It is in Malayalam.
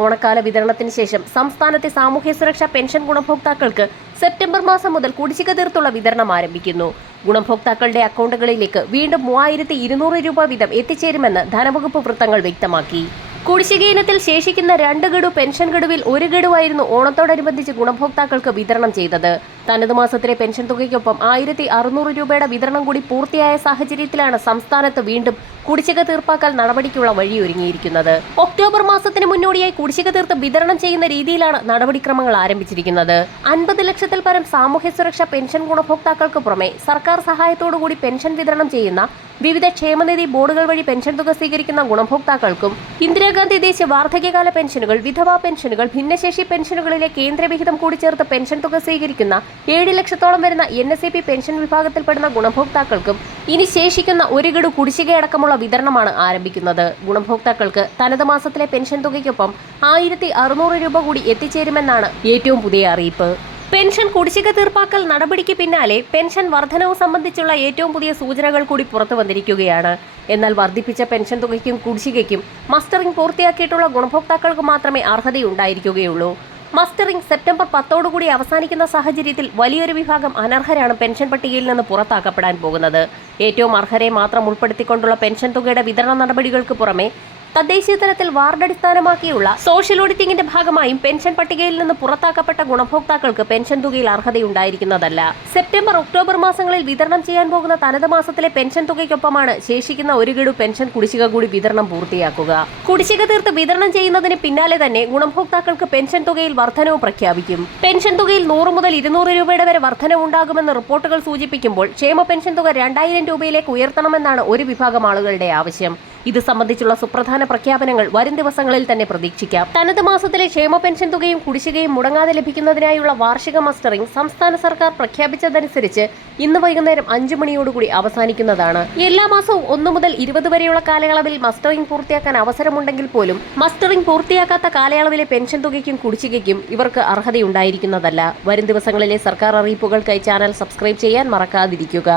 ഓണക്കാല വിതരണത്തിന് ശേഷം സംസ്ഥാനത്തെ സാമൂഹ്യ സുരക്ഷാ പെൻഷൻ ഗുണഭോക്താക്കൾക്ക് സെപ്റ്റംബർ മാസം മുതൽ കുടിശ്ശിക തീർത്തുള്ള വിതരണം ആരംഭിക്കുന്നു. ഗുണഭോക്താക്കളുടെ അക്കൗണ്ടുകളിലേക്ക് വീണ്ടും മൂവായിരത്തി രൂപ വീതം എത്തിച്ചേരുമെന്ന് ധനവകുപ്പ് വൃത്തങ്ങൾ വ്യക്തമാക്കി. കുടിശ്ശിക ഇനത്തിൽ ശേഷിക്കുന്ന രണ്ട് ഗഡു പെൻഷൻ ഗഡുവിൽ ഒരു ഗഡുവായിരുന്നു ഓണത്തോടനുബന്ധിച്ച് ഗുണഭോക്താക്കൾക്ക് വിതരണം ചെയ്തത്. തനത് മാസത്തിലെ പെൻഷൻ തുകയ്ക്കൊപ്പം ആയിരത്തി അറുന്നൂറ് രൂപയുടെ വിതരണം കൂടി പൂർത്തിയായ സാഹചര്യത്തിലാണ് സംസ്ഥാനത്ത് വീണ്ടും കുടിശ്ശിക തീർപ്പാക്കൽ നടപടിക്കുള്ള വഴിയൊരുങ്ങിയിരിക്കുന്നത്. ഒക്ടോബർ മാസത്തിന് മുന്നോടിയായി കുടിശ്ശിക തീർത്ത് വിതരണം ചെയ്യുന്ന രീതിയിലാണ് നടപടിക്രമങ്ങൾ ആരംഭിച്ചിരിക്കുന്നത്. അൻപത് ലക്ഷത്തിൽ പരം സാമൂഹ്യ സുരക്ഷാ പെൻഷൻ ഗുണഭോക്താക്കൾക്ക് പുറമെ സർക്കാർ സഹായത്തോടുകൂടി പെൻഷൻ വിതരണം ചെയ്യുന്ന വിവിധ ക്ഷേമനിധി ബോർഡുകൾ വഴി പെൻഷൻ തുക സ്വീകരിക്കുന്ന ഗുണഭോക്താക്കൾക്കും ഇന്ദിരാഗാന്ധി ദേശീയ വാർദ്ധക്യകാല പെൻഷനുകൾ വിധവാ പെൻഷനുകൾ ഭിന്നശേഷി പെൻഷനുകളിലെ കേന്ദ്രവിഹിതം കൂടി ചേർത്ത് പെൻഷൻ തുക സ്വീകരിക്കുന്ന ഏഴ് ലക്ഷത്തോളം വരുന്ന N S A P pension വിഭാഗത്തിൽപ്പെടുന്ന ഗുണഭോക്താക്കൾക്കും ഇനി ശേഷിക്കുന്ന ഒരു ഗഡു കുടിശ്ശികയടക്കമുള്ള വിതരണമാണ് ആരംഭിക്കുന്നത്. ഗുണഭോക്താക്കൾക്ക് തനത് മാസത്തിലെ പെൻഷൻ തുകയ്ക്കൊപ്പം ആയിരത്തി അറുന്നൂറ് രൂപ കൂടി എത്തിച്ചേരുമെന്നാണ് ഏറ്റവും പുതിയ അറിയിപ്പ്. പെൻഷൻ കുടിശ്ശിക തീർപ്പാക്കൽ നടപടിക്ക് പിന്നാലെ പെൻഷൻ വർധനവ് സംബന്ധിച്ചുള്ള ഏറ്റവും പുതിയ സൂചനകൾ കൂടി പുറത്തു വന്നിരിക്കുകയാണ്. എന്നാൽ വർദ്ധിപ്പിച്ച പെൻഷൻ തുകയ്ക്കും കുടിശ്ശികയ്ക്കും മസ്റ്ററിംഗ് പൂർത്തിയാക്കിയിട്ടുള്ള ഗുണഭോക്താക്കൾക്ക് മാത്രമേ അർഹതയുണ്ടായിരിക്കുകയുള്ളൂ. മസ്റ്ററിംഗ് സെപ്റ്റംബർ പത്തോടുകൂടി അവസാനിക്കുന്ന സാഹചര്യത്തിൽ വലിയൊരു വിഭാഗം അനർഹരാണ് പെൻഷൻ പട്ടികയിൽ നിന്ന് പുറത്താക്കപ്പെടാൻ പോകുന്നത്. ഏറ്റവും അർഹരെ മാത്രം ഉൾപ്പെടുത്തിക്കൊണ്ടുള്ള പെൻഷൻ തുകയുടെ വിതരണ നടപടികൾക്ക് പുറമെ തദ്ദേശീയ തലത്തിൽ വാർഡ് അടിസ്ഥാനമാക്കിയുള്ള സോഷ്യൽ ഓഡിറ്റിംഗിന്റെ ഭാഗമായും പെൻഷൻ പട്ടികയിൽ നിന്ന് പുറത്താക്കപ്പെട്ട ഗുണഭോക്താക്കൾക്ക് പെൻഷൻ തുകയിൽ അർഹതയുണ്ടായിരിക്കുന്നതല്ല. സെപ്റ്റംബർ ഒക്ടോബർ മാസങ്ങളിൽ വിതരണം ചെയ്യാൻ പോകുന്ന തനത് മാസത്തിലെ പെൻഷൻ തുകയ്ക്കൊപ്പമാണ് ശേഷിക്കുന്ന ഒരു ഗഡു പെൻഷൻ കുടിശ്ശിക കൂടി വിതരണം പൂർത്തിയാക്കുക. കുടിശ്ശിക തീർത്ത് വിതരണം ചെയ്യുന്നതിന് പിന്നാലെ തന്നെ ഗുണഭോക്താക്കൾക്ക് പെൻഷൻ തുകയിൽ വർധനവ് പ്രഖ്യാപിക്കും. പെൻഷൻ തുകയിൽ നൂറ് മുതൽ ഇരുന്നൂറ് രൂപയുടെ വരെ വർധനവ് ഉണ്ടാകുമെന്ന് റിപ്പോർട്ടുകൾ സൂചിപ്പിക്കുമ്പോൾ ക്ഷേമ പെൻഷൻ തുക രണ്ടായിരം രൂപയിലേക്ക് ഉയർത്തണമെന്നാണ് ഒരു വിഭാഗം ആളുകളുടെ ആവശ്യം. ഇത് സംബന്ധിച്ചുള്ള സുപ്രധാന പ്രഖ്യാപനങ്ങൾ വരും ദിവസങ്ങളിൽ തന്നെ പ്രതീക്ഷിക്കാം. തനത് മാസത്തിലെ ക്ഷേമ പെൻഷൻ തുകയും കുടിശ്ശികയും മുടങ്ങാതെ ലഭിക്കുന്നതിനായുള്ള വാർഷിക മസ്റ്ററിംഗ് സംസ്ഥാന സർക്കാർ പ്രഖ്യാപിച്ചതനുസരിച്ച് ഇന്ന് വൈകുന്നേരം അഞ്ചു മണിയോടുകൂടി അവസാനിക്കുന്നതാണ്. എല്ലാ മാസവും ഒന്നു മുതൽ ഇരുപത് വരെയുള്ള കാലയളവിൽ മസ്റ്ററിംഗ് പൂർത്തിയാക്കാൻ അവസരമുണ്ടെങ്കിൽ പോലും മസ്റ്ററിംഗ് പൂർത്തിയാക്കാത്ത കാലയളവിലെ പെൻഷൻ തുകയ്ക്കും കുടിശ്ശികയ്ക്കും ഇവർക്ക് അർഹതയുണ്ടായിരിക്കുന്നതല്ല. വരും ദിവസങ്ങളിലെ സർക്കാർ അറിയിപ്പുകൾക്കായി ചാനൽ സബ്സ്ക്രൈബ് ചെയ്യാൻ മറക്കാതിരിക്കുക.